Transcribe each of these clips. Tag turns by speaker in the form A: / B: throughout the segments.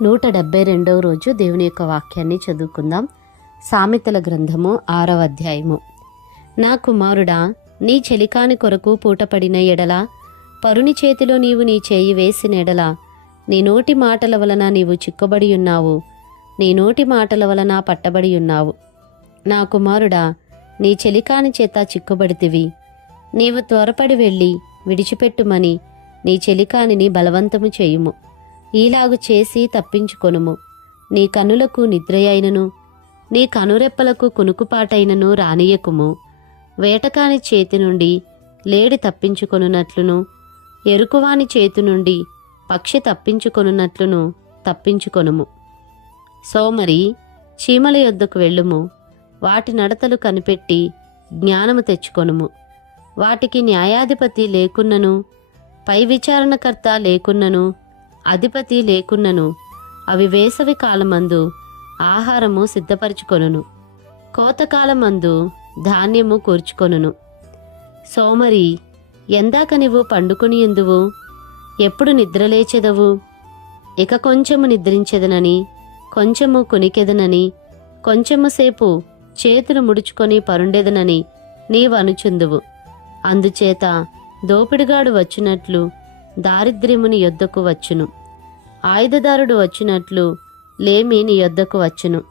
A: నూట డెబ్బై రెండవ రోజు దేవుని యొక్క వాక్యాన్ని చదువుకుందాం. సామెతల గ్రంథము ఆరవ అధ్యాయము. నా కుమారుడా నీ చెలికాని కొరకు పూటపడిన ఎడల పరుని చేతిలో నీవు నీ చేయి వేసిన ఎడల నీ నోటి మాటల వలన నీవు చిక్కుబడి ఉన్నావు నీ నోటి మాటల వలన పట్టబడి ఉన్నావు. నా కుమారుడా నీ చెలికాని చేత చిక్కుబడితివి. నీవు త్వరపడి వెళ్ళి విడిచిపెట్టుమని నీ చెలికానిని బలవంతము చేయుము. ఈలాగు చేసి తప్పించుకొనుము. నీ కనులకు నిద్రయైనను నీ కనురెప్పలకు కునుకుపాటైనను రానియకుము వేటకాని చేతి నుండి లేడి తప్పించుకొనున్నట్లును ఎరుకువాని చేతి నుండి పక్షి తప్పించుకొనున్నట్లును తప్పించుకొనుము. సోమరి చీమల యొద్దకు వెళ్ళుము. వాటి నడతలు కనిపెట్టి జ్ఞానము తెచ్చుకొనుము. వాటికి న్యాయాధిపతి లేకున్నను పై విచారణకర్త లేకున్నను అధిపతి లేకున్నను. అవి వేసవి కాలమందు ఆహారము సిద్ధపరచుకొనును. కోతకాలమందు ధాన్యము కూర్చుకొనును. సోమరి ఎందాక నీవు పండుకుని ఎందువు? ఎప్పుడు నిద్రలేచెదవు ఇక కొంచెము నిద్రించెదనని కొంచెము కొనికెదనని కొంచెము సేపు చేతులు ముడుచుకొని పరుండెదనని నీవనుచుందువు. అందుచేత దోపిడిగాడు వచ్చినట్లు దారిద్ర్యముని యొద్దకు వచ్చును. ఆయుధదారుడు వచ్చినట్లు లేమి నీ యొద్దకు వచ్చును.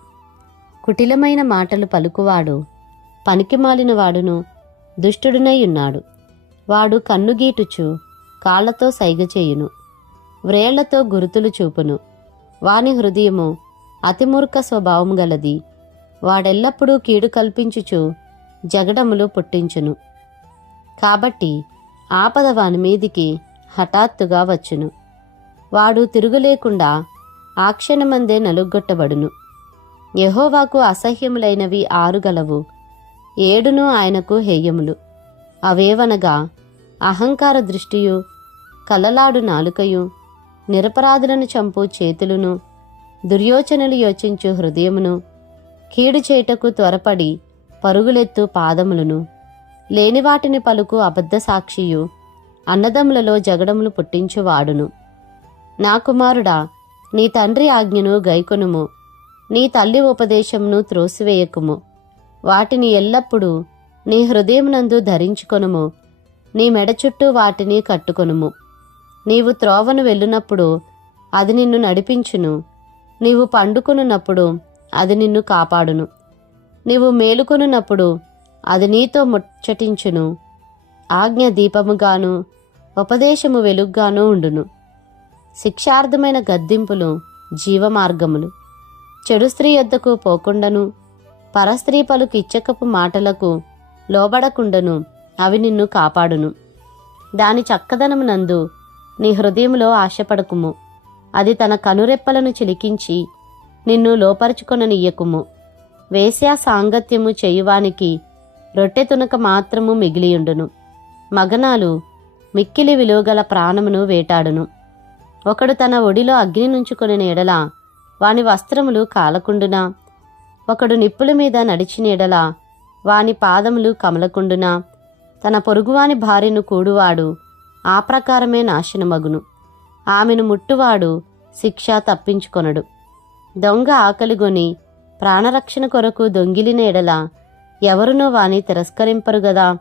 A: కుటిలమైన మాటలు పలుకువాడు పనికిమాలిన వాడును దుష్టుడునై ఉన్నాడు. వాడు కన్నుగీటుచు కాళ్ళతో సైగ చేయును. వ్రేళ్ళతో గురుతులు చూపును. వాని హృదయము అతిమూర్ఖ స్వభావము గలది. వాడెల్లప్పుడూ కీడు కల్పించుచు జగడములు పుట్టించును. కాబట్టి ఆపద వాని మీదికి హఠాత్తుగా వచ్చును. వాడు తిరుగులేకుండా ఆ క్షణమందే నలుగొట్టబడును యహోవాకు అసహ్యములైనవి ఆరుగలవు. ఏడును ఆయనకు హేయములు. అవేవనగా అహంకార దృష్టియు కలలాడు నాలుకయు నిరపరాధులను చంపు చేతులను దుర్యోచనలు యోచించు హృదయమును కీడు చేయుటకు త్వరపడి పరుగులెత్తు పాదములను లేని వాటిని పలుకు అబద్ధ సాక్షియు అన్నదమ్ములలో జగడములు పుట్టించువాడును. నా కుమారుడా నీ తండ్రి ఆజ్ఞను గైకొనుము. నీ తల్లి ఉపదేశమును త్రోసివేయకుము. వాటిని ఎల్లప్పుడూ నీ హృదయమునందు ధరించుకొనుము. నీ మెడ చుట్టూ వాటిని కట్టుకొనుము. నీవు త్రోవను వెళ్ళునప్పుడు అది నిన్ను నడిపించును. నీవు పండుకొనున్నప్పుడు అది నిన్ను కాపాడును. నీవు మేలుకొనున్నప్పుడు అది నీతో ముచ్చటించును. ఆజ్ఞ దీపముగాను ఉపదేశము వెలుగ్గాను ఉండును. శిక్షార్థమైన గద్దింపులు జీవమార్గములు. చెడు స్త్రీ యొద్దకు పోకుండను పరస్త్రీ పలు కిచ్చకపు మాటలకు లోబడకుండను అవి నిన్ను కాపాడును. దాని చక్కదనమునందు నీ హృదయములో ఆశపడకుము. అది తన కనురెప్పలను చిలికించి నిన్ను లోపరుచుకొననీయకుము. వేశ్యా సాంగత్యము చేయువానికి రొట్టె తునక మాత్రము మిగిలియుండును. మగనాలు మిక్కిలి విలువగల ప్రాణమును వేటాడును. ఒకడు తన ఒడిలో అగ్ని నుంచుకొని నీడలా వాని వస్త్రములు కాలకుండునా? ఒకడు నిప్పుల మీద నడిచిన ఎడల వాని పాదములు కమలకుండునా? తన పొరుగువాని భార్యను కూడువాడు ఆ ప్రకారమే నాశనమగును. ఆమెను ముట్టువాడు శిక్ష తప్పించుకొనడు. దొంగ ఆకలిగొని ప్రాణరక్షణ కొరకు దొంగిలిన ఎడల ఎవరునూ వాని తిరస్కరింపరు గదా?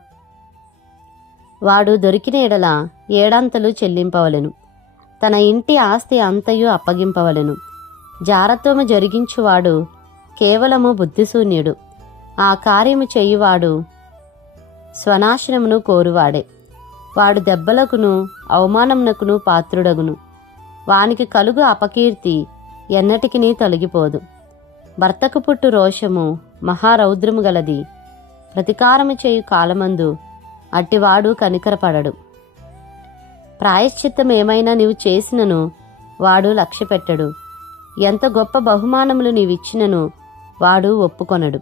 A: వాడు దొరికిన ఎడల ఏడంతలు చెల్లింపవలెను. తన ఇంటి ఆస్తి అంతయు అప్పగింపవలెను. జారత్వము జరిగించువాడు కేవలము బుద్ధిశూన్యుడు. ఆ కార్యము చేయువాడు స్వనాశనమును కోరువాడే. వాడు దెబ్బలకును అవమానమునకును పాత్రుడగును. వానికి కలుగు అపకీర్తి ఎన్నటికినీ తొలగిపోదు. భర్తకు పుట్టు రోషము మహారౌద్రము గలది. ప్రతికారము చేయు కాలమందు అట్టివాడు కనికరపడడు. ప్రాయశ్చిత్తం ఏమైనా నీవు చేసినను వాడు లక్ష్యపెట్టడు. ఎంత గొప్ప బహుమానములు నీవిచ్చినను వాడు ఒప్పుకొనడు.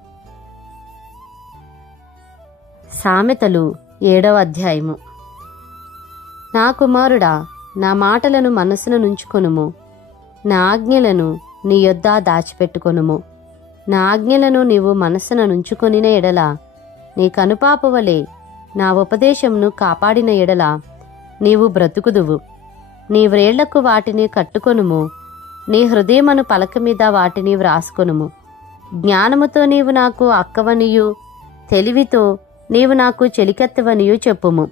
A: సామెతలు ఏడవ అధ్యాయము. నా కుమారుడా నా మాటలను మనసున నుంచుకొనుము. నా ఆజ్ఞలను నీ యొద్ద దాచిపెట్టుకొనుము. నా ఆజ్ఞలను నీవు మనసున నుంచుకొనిన ఎడల నీ కనుపాపవలే నా ఉపదేశంను కాపాడిన ఎడల నీవు బ్రతుకుదువు. నీ వ్రేళ్ళకు వాటిని కట్టుకొనుము. నీ హృదయమను పలక మీద వాటిని వ్రాసుకొనుము. జ్ఞానముతో నీవు నాకు అక్కవనియు తెలివితో నీవు నాకు చెలికెత్తవనియు చెప్పుము.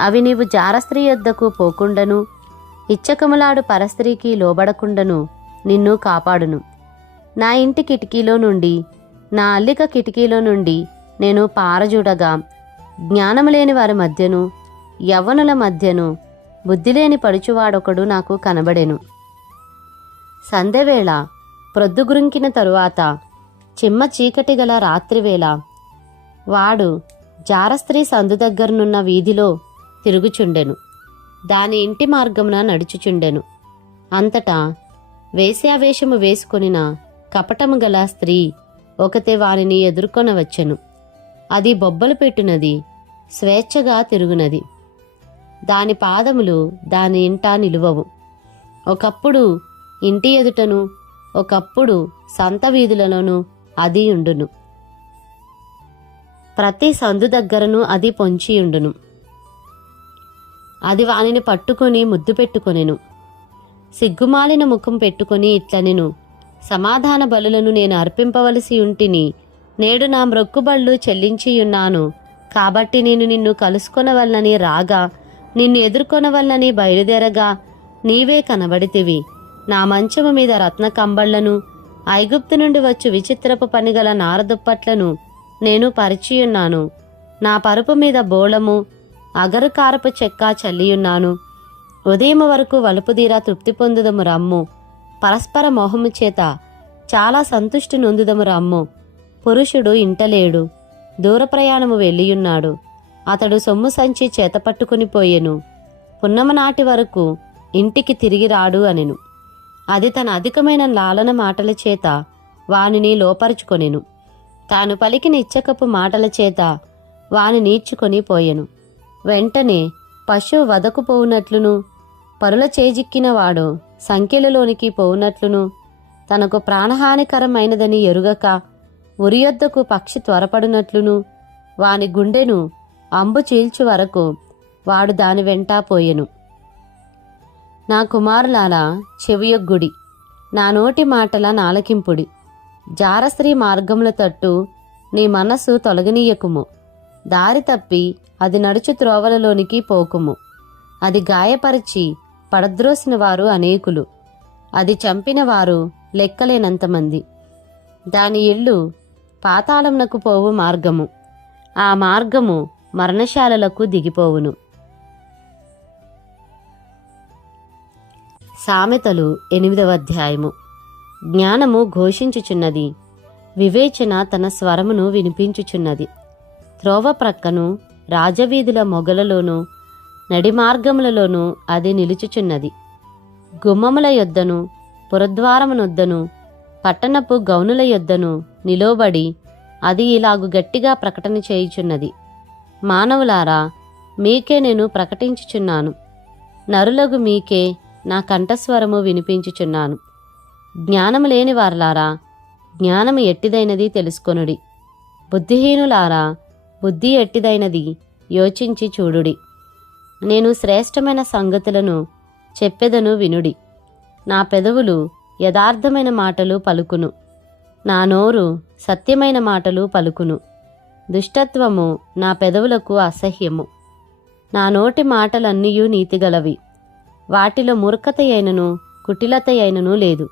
A: అవి నీవు జారస్త్రీ యొద్దకు పోకుండను ఇచ్చకములాడు పరస్త్రీకి లోబడకుండను నిన్ను కాపాడును. నా ఇంటి కిటికీలో నుండి నా అల్లిక కిటికీలో నుండి నేను పారజూడగా జ్ఞానము లేని వారి మధ్యను యవ్వనుల మధ్యను బుద్ధిలేని పడుచువాడొకడు నాకు కనబడెను. సంధ్యవేళ ప్రొద్దుగురుంకిన తరువాత చిమ్మ చీకటి గల రాత్రివేళ వాడు జారస్త్రీ సందు దగ్గరనున్న వీధిలో తిరుగుచుండెను. దాని ఇంటి మార్గమున నడుచుచుండెను. అంతటా వేశ్యావేషము వేసుకొనిన కపటము గల స్త్రీ ఒకతే వారిని ఎదుర్కొనవచ్చెను. అది బొబ్బలు పెట్టునది స్వేచ్ఛగా తిరుగునది. దాని పాదములు దాని ఇంట నిలువవు. ఒకప్పుడు ఇంటి ఎదుటను ఒకప్పుడు సంత వీధులలోనూ అది ఉండును. ప్రతి సందు దగ్గరను అది పొంచియుండును అది వానిని పట్టుకొని ముద్దు పెట్టుకొనెను. సిగ్గుమాలిన ముఖం పెట్టుకొని ఇట్లనెను. సమాధాన బలులను నేను అర్పింపవలసి ఉంటిని నేడు నా మ్రొక్కుబళ్ళు చెల్లించియున్నాను. కాబట్టి నేను నిన్ను కలుసుకొనవల్లని రాగా నిన్ను ఎదుర్కొనవల్లని బయలుదేరగా నీవే కనబడితివి. నా మంచము మీద రత్న కంబళ్ళను ఐగుప్తు నుండి వచ్చు విచిత్రపు పనిగల నారదుప్పట్లను నేను పరిచియున్నాను. నా పరుపు మీద బోళము అగరుకారపు చెక్క చల్లియున్నాను. ఉదయం వరకు వలుపుదీరా తృప్తి పొందుదము రమ్ము. పరస్పర మోహము చేత చాలా సంతుష్టి నొందుదము రమ్ము. పురుషుడు ఇంటలేడు. దూర ప్రయాణము వెళ్ళియున్నాడు. అతడు సొమ్ము సంచి చేతపట్టుకుని పోయెను. పున్నమనాటి వరకు ఇంటికి తిరిగి రాడు అనెను. అది తన అధికమైన లాలన మాటల చేత వానిని లోపరుచుకొనెను. తాను పలికిన ఇచ్చకపు మాటల చేత వాని నీడ్చుకొని పోయెను. వెంటనే పశువు వదకు పోవునట్లును పరుల చేజిక్కినవాడు సంఖ్యలలోనికి పోవునట్లును తనకు ప్రాణహానికరమైనదని ఎరుగక ఉరియొద్దకు పక్షి త్వరపడినట్లును. వాని గుండెను అంబు చీల్చు వరకు వాడు దాని వెంటా పోయెను. నా కుమారులాల చెవియొగ్గుడి నా నోటి మాటల నాలకింపుడి జారస్త్రీ మార్గముల తట్టు నీ మనస్సు తొలగనీయకుము. దారి తప్పి అది నడుచు త్రోవలలోనికి పోకుము. అది గాయపరిచి పడద్రోసిన వారు అనేకులు. అది చంపిన వారు లెక్కలేనంతమంది. దాని ఇల్లు పాతాళమునకు పోవు మార్గము. ఆ మార్గము మరణశాలలకు దిగిపోవును. సామెతలు ఎనిమిదవ అధ్యాయము. జ్ఞానము ఘోషించుచున్నది. వివేచన తన స్వరమును వినిపించుచున్నది. త్రోవ ప్రక్కను రాజవీధుల మొగలలోనూ నడిమార్గములలోనూ అది నిలుచుచున్నది. గుమ్మముల యొద్దను పురద్వారమునొద్దను పట్టణపు గౌనుల యొద్దను నిలోబడి అది ఇలాగు గట్టిగా ప్రకటన చేయుచున్నది. మానవులారా మీకే నేను ప్రకటించుచున్నాను. నరులగు మీకే నా కంఠస్వరము వినిపించుచున్నాను. జ్ఞానము లేని వారలారా జ్ఞానము ఎట్టిదైనది తెలుసుకొనుడి. బుద్ధిహీనులారా బుద్ధి ఎట్టిదైనది యోచించి చూడుడి. నేను శ్రేష్టమైన సంగతులను చెప్పెదను వినుడి. నా పెదవులు యథార్థమైన మాటలు పలుకును. నా నోరు సత్యమైన మాటలు పలుకును. దుష్టత్వము నా పెదవులకు అసహ్యము. నా నోటి మాటలన్నీయూ నీతిగలవి. వాటిలో మూర్ఖత అయినను కుటిలత అయినను లేదు.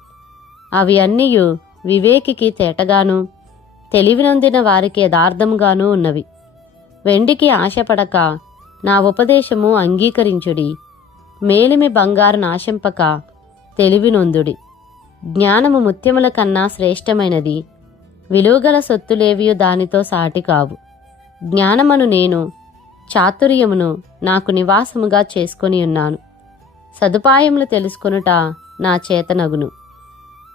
A: అవి అన్నీయు వివేకికి తేటగాను తెలివినొందిన వారికి యథార్థముగాను ఉన్నవి. వెండికి ఆశపడక నా ఉపదేశము అంగీకరించుడి. మేలిమి బంగారు నాశింపక తెలివినొందుడి. జ్ఞానము ముత్యముల కన్నా శ్రేష్టమైనది. విలువగల సొత్తులేవియో దానితో సాటి కావు. జ్ఞానమను నేను చాతుర్యమును నాకు నివాసముగా చేసుకొని ఉన్నాను. సదుపాయములు తెలుసుకొనుట నా చేతనగును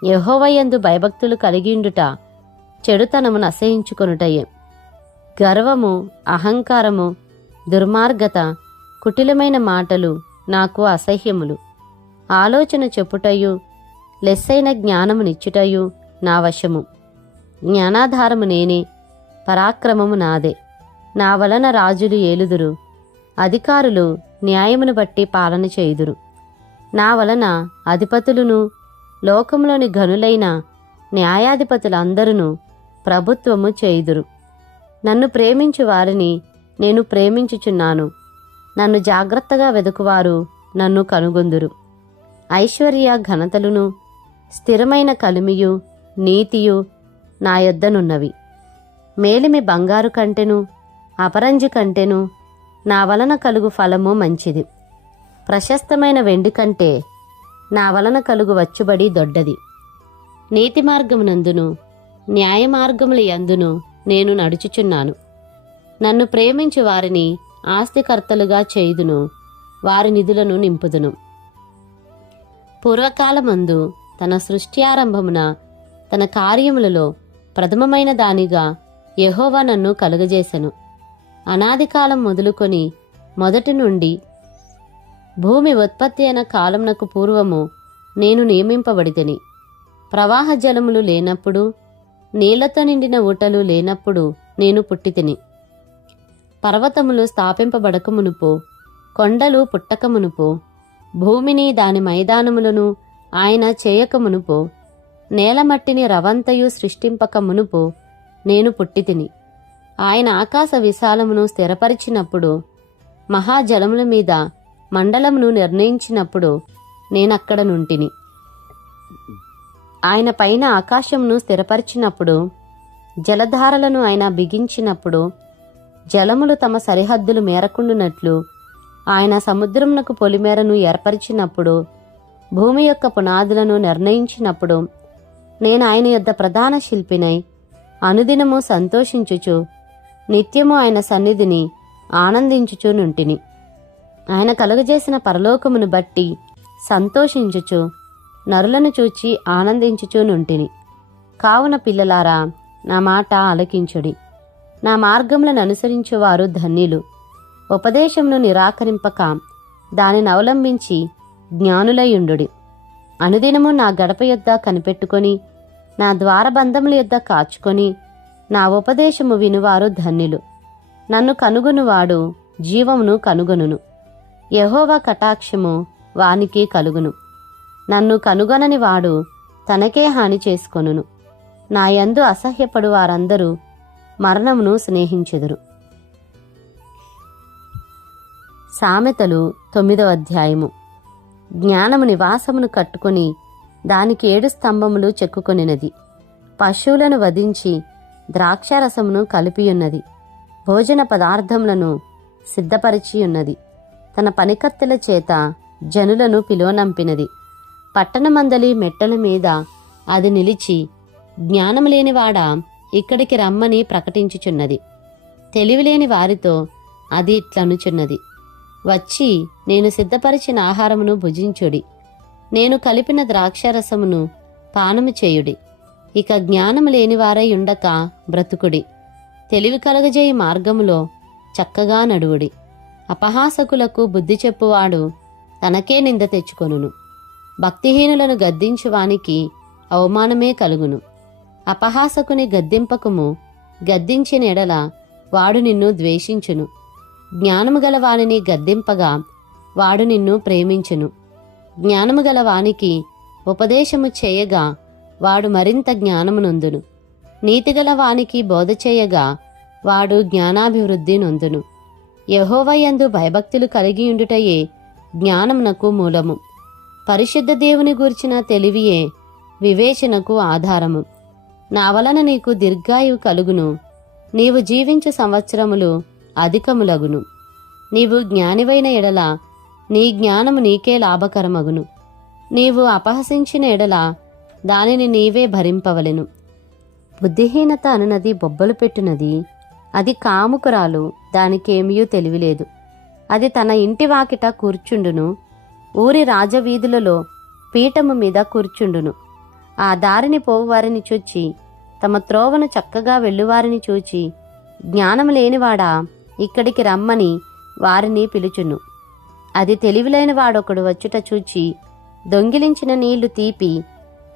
A: యహోవయందు భయభక్తులు కలిగిండుట చెడుతనమును అసహించుకొనుటయే గర్వము అహంకారము దుర్మార్గత కుటిలమైన మాటలు నాకు అసహ్యములు. ఆలోచన చెప్పుటయు లెస్సైన జ్ఞానమునిచ్చుటయు నా వశము. జ్ఞానాధారము నేనే పరాక్రమము నాదే. నా వలన రాజులు ఏలుదురు అధికారులు న్యాయమును బట్టి పాలన చేయుదురు. నా వలన అధిపతులను లోకంలోని గనులైన న్యాయాధిపతులందరూ ప్రభుత్వము చేయుదురు. నన్ను ప్రేమించు వారిని నేను ప్రేమించుచున్నాను. నన్ను జాగ్రత్తగా వెదుకువారు నన్ను కనుగొందురు. ఐశ్వర్య ఘనతలను స్థిరమైన కలిమియు నీతియు నా యొద్దనున్నవి. మేలిమి బంగారు కంటెను అపరంజి కంటెను నా వలన కలుగు ఫలము మంచిది. ప్రశస్తమైన వెండి కంటే నా వలన కలుగు వచ్చుబడి దొడ్డది. నీతి మార్గమునందును న్యాయ మార్గముల యందును నేను నడుచుచున్నాను. నన్ను ప్రేమించు వారిని ఆస్తికర్తలుగా చేయుదును వారి నిధులను నింపుదును. పూర్వకాలమందు తన సృష్టి ఆరంభమున తన కార్యములలో ప్రథమమైన దానిగా యహోవా నన్ను కలుగజేశను అనాది కాలం మొదలుకొని మొదటి నుండి భూమి ఉత్పత్తి అయిన కాలంనకు పూర్వము నేను నియమింపబడితిని. ప్రవాహ జలములు లేనప్పుడు నీళ్ళతో నిండిన ఊటలు లేనప్పుడు నేను పుట్టితిని. పర్వతములు స్థాపింపబడకమునుపు కొండలు పుట్టకమునుపు భూమిని దాని మైదానములను ఆయన చేయక మునుపు నేలమట్టిని రవంతయు సృష్టింపక మునుపు నేను పుట్టితిని. ఆయన ఆకాశ విశాలమును స్థిరపరిచినప్పుడు మహాజలముల మీద మండలమును నిర్ణయించినప్పుడు నేనక్కడ నుంటిని. ఆయన పైన ఆకాశమును స్థిరపరిచినప్పుడు జలధారలను ఆయన బిగించినప్పుడు జలములు తమ సరిహద్దులు మేరకుండునట్లు ఆయన సముద్రమునకు పొలిమేరను ఏర్పరిచినప్పుడు భూమి యొక్క పునాదులను నిర్ణయించినప్పుడు నేను ఆయన యొద్ద ప్రధాన శిల్పినై అనుదినము సంతోషించుచు నిత్యము ఆయన సన్నిధిని ఆనందించుచు నుంటిని. ఆయన కలుగజేసిన పరలోకమును బట్టి సంతోషించుచు నరులను చూచి ఆనందించుచూ నుంటిని. కావున పిల్లలారా నా మాట ఆలకించుడి. నా మార్గములను అనుసరించువారు ధన్యులు. ఉపదేశమును నిరాకరింపక. దానిని అవలంబించి జ్ఞానులయుండు అనుదినము నా గడప యొద్ద కనిపెట్టుకొని నా ద్వారబంధముల యొద్ద కాచుకొని నా ఉపదేశము వినువారు ధన్యులు. నన్ను కనుగొనువాడు జీవమును కనుగొనును. యహోవ కటాక్షము వానికి కలుగును. నన్ను కనుగొనని వాడు తనకే హాని చేసుకొనును. నా యందు అసహ్యపడు వారందరూ మరణమును స్నేహించెదురు. సామెతలు తొమ్మిదవ అధ్యాయము. జ్ఞానము నివాసమును కట్టుకొని దానికి ఏడు స్తంభములు చెక్కుకొనినది. పశువులను వధించి ద్రాక్షారసమును కలిపియున్నది. భోజన పదార్థములను సిద్ధపరిచియున్నది. తన పనికత్తెల చేత జనులను పిలువనంపినది. పట్టణమందలి మెట్టల మీద అది నిలిచి జ్ఞానము లేనివాడా ఇక్కడికి రమ్మని ప్రకటించుచున్నది. తెలివిలేని వారితో అది ఇట్లనుచున్నది. వచ్చి నేను సిద్ధపరిచిన ఆహారమును భుజించుడి. నేను కలిపిన ద్రాక్షారసమును పానము చేయుడి. ఇక జ్ఞానము లేనివారై ఉండక బ్రతుకుడి. తెలివి కలగజేయి మార్గములో చక్కగా నడువుడి. అపహాసకులకు బుద్ధి చెప్పువాడు తనకే నింద తెచ్చుకొనును. భక్తిహీనులను గద్దించువానికి అవమానమే కలుగును. అపహాసకుని గద్దింపకము గద్దించిన ఎడల వాడు నిన్ను ద్వేషించును. జ్ఞానము గల వానిని గద్దింపగా వాడు నిన్ను ప్రేమించును. జ్ఞానము గల వానికి ఉపదేశము చేయగా వాడు మరింత జ్ఞానము నొందును నీతిగల వానికి బోధ చేయగా వాడు జ్ఞానాభివృద్ధి నొందును. యహోవయందు భయభక్తులు కలిగి ఉండుటయే జ్ఞానమునకు మూలము. పరిశుద్ధ దేవుని గూర్చిన తెలివియే వివేచనకు ఆధారము. నా వలన నీకు దీర్ఘాయువు కలుగును. నీవు జీవించు సంవత్సరములు అధికములగును. నీవు జ్ఞానివైన ఎడల నీ జ్ఞానము నీకే లాభకరమగును. నీవు అపహసించిన ఎడల దానిని నీవే భరింపవలెను. బుద్ధిహీనత అనునది బొబ్బలు పెట్టునది అది కాముకురాలు దానికేమియూ తెలివిలేదు. అది తన ఇంటి వాకిట కూర్చుండును ఊరి రాజవీధులలో పీఠము మీద కూర్చుండును. ఆ దారిని పోవువారిని చూచి తమ త్రోవను చక్కగా వెళ్ళువారిని చూచి జ్ఞానము లేనివాడా? ఇక్కడికి రమ్మని వారిని పిలుచును. అది తెలివిలైన వాడొకడు వచ్చుట చూచి దొంగిలించిన నీళ్ళు తీపి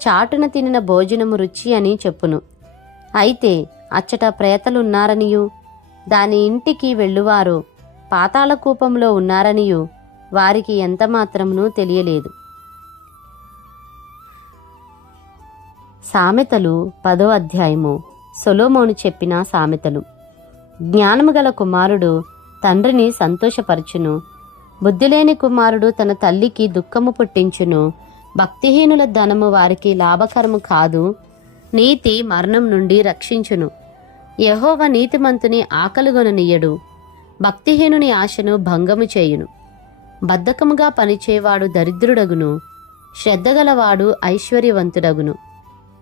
A: చాటున తినిన భోజనము రుచి అని చెప్పును. అయితే అచ్చట ప్రేతలున్నారనియు దాని ఇంటికి వెళ్ళువారు పాతాళ కూపంలో ఉన్నారనియు వారికి ఎంతమాత్రమునూ తెలియలేదు. సామెతలు పదో అధ్యాయము. సొలోమోను చెప్పిన సామెతలు. జ్ఞానము గల కుమారుడు తండ్రిని సంతోషపరచును. బుద్ధిలేని కుమారుడు తన తల్లికి దుఃఖము పుట్టించును. భక్తిహీనుల ధనము వారికి లాభకరము కాదు. నీతి మరణం నుండి రక్షించును. యహోవ నీతిమంతుని ఆకలిగొననీయడు. భక్తిహీనుని ఆశను భంగము చేయును. బద్ధకముగా పనిచేవాడు దరిద్రుడగును. శ్రద్ధగలవాడు ఐశ్వర్యవంతుడగును.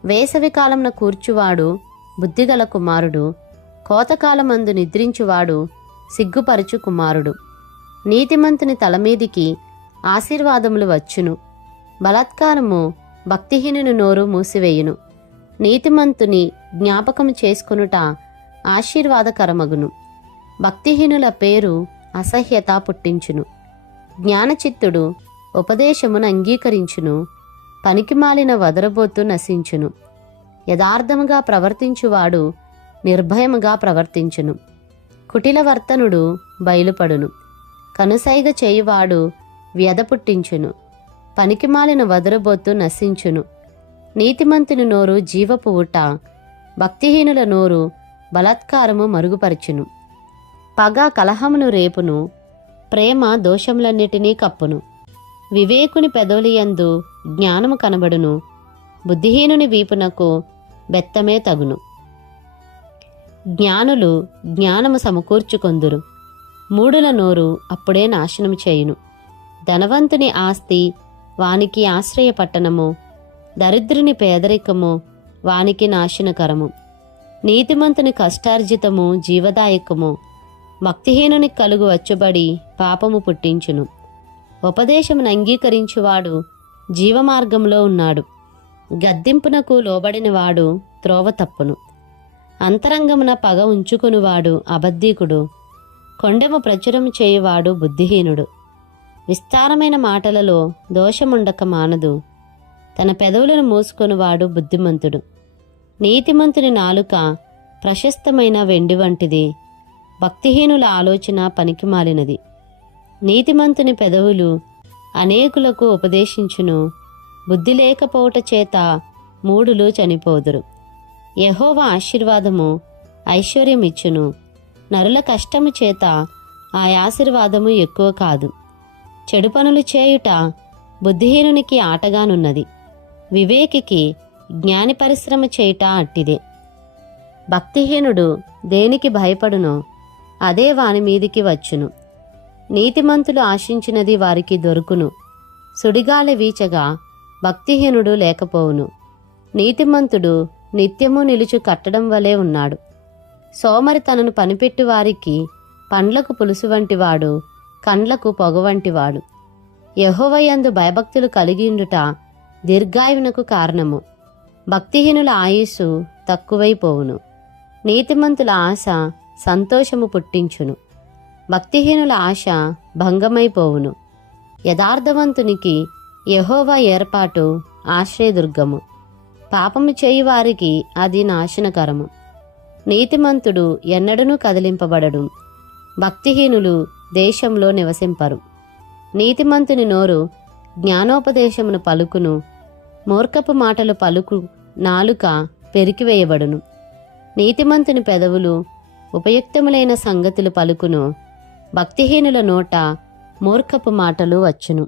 A: వేసవికాలంన కూర్చువాడు బుద్ధిగల కుమారుడు. కోతకాలమందు నిద్రించువాడు సిగ్గుపరచు కుమారుడు. నీతిమంతుని తలమీదికి ఆశీర్వాదములు వచ్చును. బలాత్కారము భక్తిహీనుని నోరు మూసివేయును. నీతిమంతుని జ్ఞాపకము చేసుకొనుట ఆశీర్వాదకరమగును. భక్తిహీనుల పేరు అసహ్యత పుట్టించును. జ్ఞానచిత్తుడు ఉపదేశమును అంగీకరించును. పనికిమాలిన వదరబోతు నశించును. యథార్థముగా ప్రవర్తించువాడు నిర్భయముగా ప్రవర్తించును. కుటిలవర్తనుడు బయలుపడును. కనుసైగ చేయువాడు వ్యధ పుట్టించును. పనికిమాలిన వదరబొత్తు నశించును. నీతిమంతుని నోరు జీవపు ఊట భక్తిహీనుల నోరు బలాత్కారము మరుగుపరచును. పగ కలహమును రేపును ప్రేమ దోషములన్నిటినీ కప్పును. వివేకుని పెదవులియందు జ్ఞానము కనబడును. బుద్ధిహీనుని వీపునకు బెత్తమే తగును. జ్ఞానులు జ్ఞానము సమకూర్చుకొందురు. మూడుల నోరు అప్పుడే నాశనం చేయును. ధనవంతుని ఆస్తి వానికి ఆశ్రయ పట్టణము దరిద్రుని పేదరికము వానికి నాశనకరము. నీతిమంతుని కష్టార్జితము జీవదాయకము భక్తిహీనుని కలుగు వచ్చుబడి పాపము పుట్టించును. ఉపదేశమును అంగీకరించువాడు జీవమార్గంలో ఉన్నాడు. గద్దింపునకు లోబడినవాడు త్రోవ తప్పును. అంతరంగమున పగ ఉంచుకునివాడు అబద్ధీకుడు. కొండెము ప్రచురము చేయువాడు బుద్ధిహీనుడు. విస్తారమైన మాటలలో దోషముండక మానదు. తన పెదవులను మూసుకొనివాడు బుద్ధిమంతుడు. నీతిమంతుని నాలుక ప్రశస్తమైన వెండి వంటిది. భక్తిహీనుల ఆలోచన పనికిమాలినది. నీతిమంతుని పెదవులు అనేకులకు ఉపదేశించును. బుద్ధి లేకపోవట చేత మూడులు చనిపోదురు. యహోవ ఆశీర్వాదము ఐశ్వర్యమిచ్చును. నరుల కష్టము చేత ఆ ఆశీర్వాదము ఎక్కువ కాదు. చెడు పనులు చేయుట బుద్ధిహీనునికి ఆటగానున్నది. వివేకికి జ్ఞాని పరిశ్రమ చేయుట అట్టిదే. భక్తిహీనుడు దేనికి భయపడునో అదే వాని మీదికి వచ్చును. నీతిమంతులు ఆశించినది వారికి దొరుకును. సుడిగాలి వీచగా భక్తిహీనుడు లేకపోవును. నీతిమంతుడు నిత్యము నిలుచు కట్టడం వలె ఉన్నాడు. సోమరి తనను పనిపెట్టి వారికి పండ్లకు పులుసు వంటివాడు కండ్లకు పొగ వంటివాడు. యహోవయందు భయభక్తులు కలిగిండుట దీర్ఘాయువునకు కారణము. భక్తిహీనుల ఆయుస్సు తక్కువైపోవును. నీతిమంతుల ఆశ సంతోషము పుట్టించును. భక్తిహీనుల ఆశ భంగమైపోవును. యథార్థవంతునికి యహోవా ఏర్పాటు ఆశ్రయదుర్గము. పాపము చేయి వారికి అది నాశనకరము. నీతిమంతుడు ఎన్నడనూ కదిలింపబడడు. భక్తిహీనులు దేశంలో నివసింపరు. నీతిమంతుని నోరు జ్ఞానోపదేశమును పలుకును. మూర్ఖపు మాటలు పలుకు నాలుక పెరికివేయబడును. నీతిమంతుని పెదవులు ఉపయుక్తములైన సంగతులు పలుకును. భక్తిహీనుల నోట మూర్ఖపు మాటలు వచ్చును.